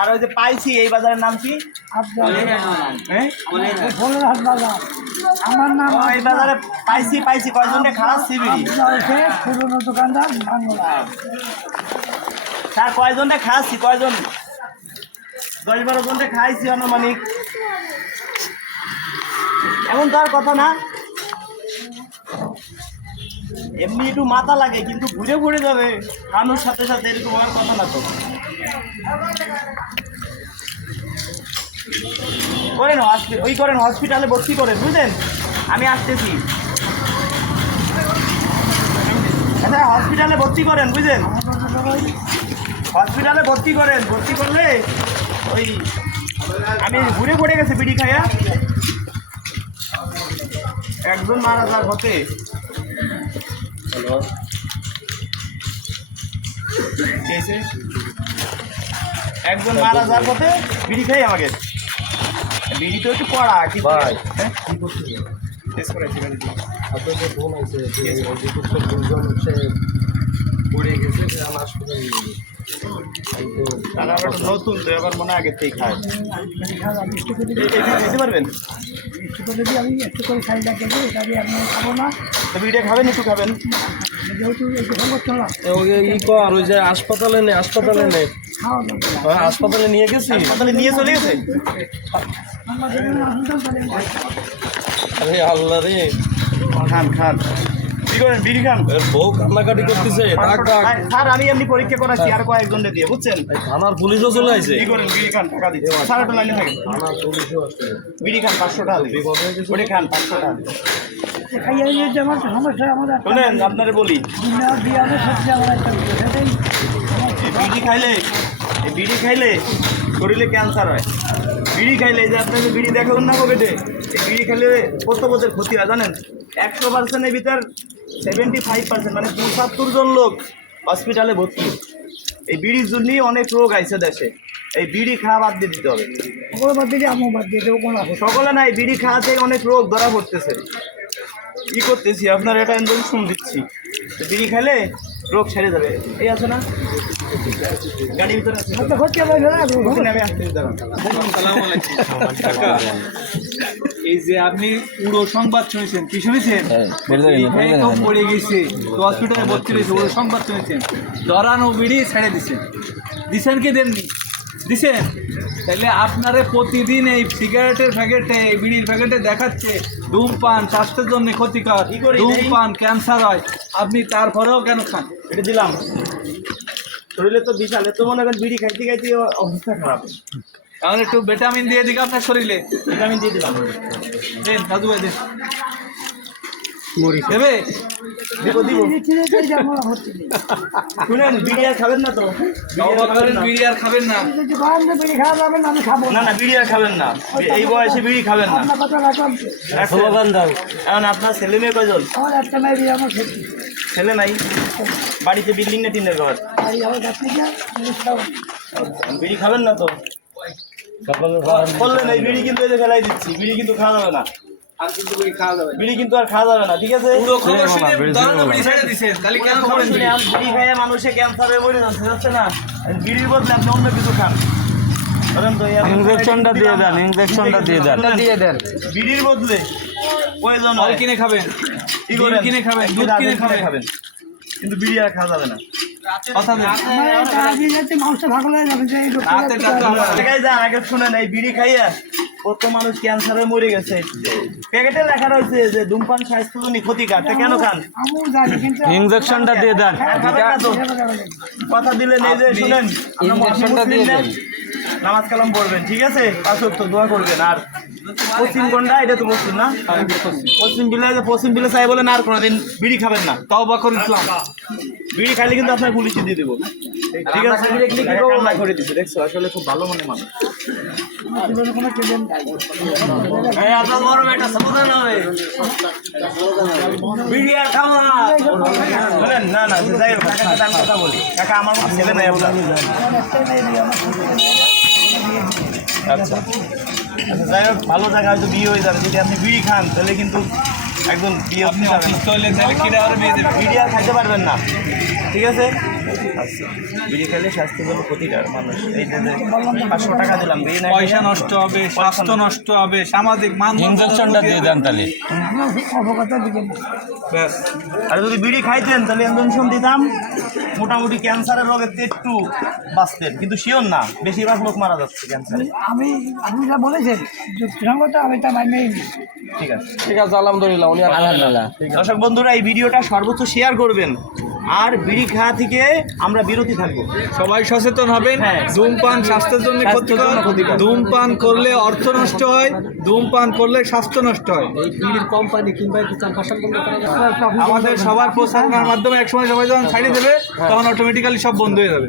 আর ওই যে পাইছি এই বাজারের নাম কি? হ্যাঁ আমার নাম এই বাজারে পাইছি কয়জনটা খাওয়াচ্ছি বিড়ি? পুরনো দোকানদার বাংলা। স্যার কয়জনটা খাওয়াচ্ছি, কয়জন? 10-12 জনটা খাইছি আনুমানিক। এমন তো আর কথা না, এমনি একটু মাথা লাগে কিন্তু ঘুরে ঘুরে যাবে খানোর সাথে সাথে, এরকম আর কথা না তো। করেন ওই করেন হসপিটালে ভর্তি করেন, বুঝলেন? আমি আসতেছি। আচ্ছা হসপিটালে ভর্তি করেন, বুঝলেন? হসপিটালে ভর্তি করেন, ভর্তি করলে ওই আমি ঘুরে পড়ে গেছে বিড়ি খাইয়া, একজন মারা যাওয়ার পথে। একজন মারা যাওয়ার পথে বিড়ি খাই আমাকে। বিড়ি তো একটু পড়া কি ভাই? হ্যাঁ কি করছিস? টেস্ট করাইছি গাড়ি দিয়ে। আপনার যে ফোন আছে যে দুজন হচ্ছে পড়ে গেছে, আমার হাসপাতালে নিয়ে গেছে। তারা আবার নতুন তো, এবার মনে আগে থেকে খায়। খেতে পারবেন? একটু করে দিয়ে আমি একটু করে খাই লাগে, এটা দিয়ে আমি খাবো না। তো বিড়িটা খাবেন, একটু খাবেন। যেহেতু একটু সম্ভব চলা ই কর, ওই যে হাসপাতালে নেই, হাসপাতালে নেই, খাওয়া যাবে। হাসপাতালে নিয়ে গেছি। হাসপাতালে নিয়ে চলে গেছে। আরে আল্লাহ রে, খান খান, কি করেন? বিড়ি খান। বউ কান্নাকাটি করতেছে, ডাক ডাক। স্যার আমি এমনি পরীক্ষা করাচ্ছি আর কয়েকজনকে দিয়ে, বুঝছেন? থানার পুলিশও চলে আসে। কি করেন? বিড়ি খান, টাকা দিচ্ছে। স্যার একটা লাইনে থাকেন। থানার পুলিশও আসে। বিড়ি খান, 500 টাকা দিবে। বিড়ি খান 500 টাকা। খাইয়ে যে আমার সমস্যা, আমাদের শুনেন আপনারে বলি, দিয়ে আমি সত্যি আমার একটা সেটাই এই বিড়ি খাইলে শরীরে ক্যান্সার হয়। বিড়ি খাইলে, যে আপনাকে বিড়ি দেখাবেন না পকেটে, এই বিড়ি খাইলে কত বছর ক্ষতি হয় জানেন? 100%-এর ভিতর 75% মানে 75 জন লোক হসপিটালে ভর্তি। এই বিড়ির জন্যই অনেক রোগ আইছে দেশে। এই বিড়ি খাওয়া বাদ দিয়ে দিতে হবে। সকলে বাদ দিয়ে আমি বাদ দিয়ে দেবো, কোনো সকলে নাই, বিড়ি খাওয়াতে অনেক রোগ ধরা পড়তেছে। কি করতেছি আপনার এটা ইনজেকশন দিচ্ছি, বিড়ি খেলে রোগ সেরে যাবে। এই আছে না গাড়ির ভিতরে আছে, হচ্ছে আমি আসতেছি, দাঁড়ান। এই যে আপনি উড়ো সংবাদ শুনেছেন, কি শুনেছেন? তো পড়ে গেছে, তো হসপিটালে ভর্তি রয়েছে, উড়ো সংবাদ শুনেছেন। ধরানো বিড়ি ছেড়ে দিছেন কি দেননি? দিছেন। তাহলে আপনারে প্রতিদিন এই সিগারেটের প্যাকেটে, এই বিড়ির প্যাকেটে দেখাচ্ছে ধূমপান স্বাস্থ্যের জন্য ক্ষতিকর, ধূমপান ক্যান্সার হয়, আপনি তারপরেও কেন খান? এটা দিলাম, শরীরে তো বিশাল, তো মনে করেন বিড়ি খাইতে খাইতে অবস্থা খারাপ। এখন একটু ভিটামিন দিয়ে দিকে আপনার শরীরে, ভিটামিন দিয়ে দিলাম। দেন দাদু ভাই দেন, দেবে দিব দিব। শুনেন, বিড়ি আর খাবেন না তো? বিড়ি আর খাবেন না? বিড়ি খাওয়া যাবে না, আমি খাবো না না, বিড়ি আর খাবেন না, এই বয়সে বিড়ি খাবেন না। আপনার কথা রাখলাম। এখন আপনার ছেলে মেয়ে কয়জন? আমার একটা মেয়ে বিয়ে, আমার সত্যি ছেলে নাই? বাড়িতে বিল্ডিং না টিনের ঘর? বাড়ি আমার কাছে গিয়ে বিড়ি খাবেন না তো? বললেন এই বিড়ি কিন্তু এই যে ফেলাই দিচ্ছি, বিড়ি কিন্তু খাওয়া যাবে না। বিড়ি কিন্তু আর খাওয়া যাবে না, ঠিক আছে? বিড়ি খাইয়ে মানুষে ক্যান্সারে মরে যাচ্ছে না, বিড়ির বদলে আপনি অন্য কিছু খান। ইনজেকশনটা দিয়ে দেন, ইনজেকশনটা দিয়ে দেন। বিড়ির বদলে প্রয়োজন ফল কিনে খাবেন, কি করেন? কিনে খাবেন, দুধ কিনে খাবেন, কিন্তু বিড়ি আর খাওয়া যাবে না। কথা দেন। মাংস ভাগ হয়ে যাবে যে এই রাতে জায়গায় যান, আগে শুনেন, এই বিড়ি খাইয়া কত মানুষ ক্যান্সারে মরে গেছে। প্যাকেটে লেখা রয়েছে যে ধূমপান স্বাস্থ্যের জন্য ক্ষতিকর, তা কেন খান? আমিও জানি, কিন্তু ইনজেকশনটা দিয়ে দেন। খাবেন না তো? কথা দিলেন, এই যে শুনেন, ইনজেকশনটা দিয়ে দেন। নামাজ কালাম পড়বেন, ঠিক আছে? 5 ওয়াক্ত দোয়া করবেন। আর পশ্চিম কোনটা? এটা তো পশ্চিম না? পশ্চিম বিলে চাই বলেন আর কোনোদিন বিড়ি খাবেন না। তওবা করে ইসলাম। বিড়ি খাইলে কিন্তু আপনার পুলিশে দিয়ে দেবো, ঠিক আছে? করে দিচ্ছে, দেখছো? আসলে খুব ভালো মনে মানুষ। কোনো কেলেন বিড়ি আর খাও না। বলেন না না, যাই হোক, কাকার সাথে আমি কথা বলি। কাকা আমার মতো ছেলে নাই আপনার। আচ্ছা আচ্ছা, যাই হোক, ভালো জায়গা হয়তো বিয়ে হয়ে যাবে। যদি আপনি বিড়ি খান তাহলে কিন্তু একদম বিয়ে হতে যাবে না। বিড়ি আর খাইতে পারবেন না, বিড়ি আর খাইতে পারবেন না, ঠিক আছে? আচ্ছা বিড়ি খেলে স্বাস্থ্যের জন্য ক্ষতিকর মানুষ এই যে 500 টাকা দিলাম বিড়ি না পয়সা নষ্ট হবে, স্বাস্থ্য নষ্ট হবে, সামাজিক মান ইনজেকশনটা দিয়ে দেন তাহলে অবগত দিবেন ব্যাস। আর যদি বিড়ি খাইতেন তাহলে ইনজেকশন দিতাম, মোটামুটি ক্যান্সারের রোগে একটু বাঁচতেন, কিন্তু শিওর না, বেশিরভাগ লোক মারা যাচ্ছে ক্যান্সারে। আমি আপনি যা বলেছেন যুক্তিসঙ্গত, আমি তা মানেই নিই। ঠিক আছে, ঠিক আছে, আলহামদুলিল্লাহ। উনি আলহামদুলিল্লাহ। দর্শক বন্ধুরা এই ভিডিওটা সর্বোচ্চ শেয়ার করবেন, আর বিড়ি খাওয়া থেকে আমরা বিরতি থাকবো। সবাই সচেতন হবেন। হ্যাঁ। ধূমপান স্বাস্থ্যের জন্য স্বাস্থ্যের জন্য ক্ষতিকর। ক্ষতিকর। ধূমপান করলে অর্থ নষ্ট হয়, ধূমপান করলে স্বাস্থ্য নষ্ট হয়। আমাদের সবার প্রচারণার মাধ্যমে একসময় সবাই যখন ছাড়িয়ে দেবে তখন অটোমেটিক্যালি সব বন্ধ হয়ে যাবে।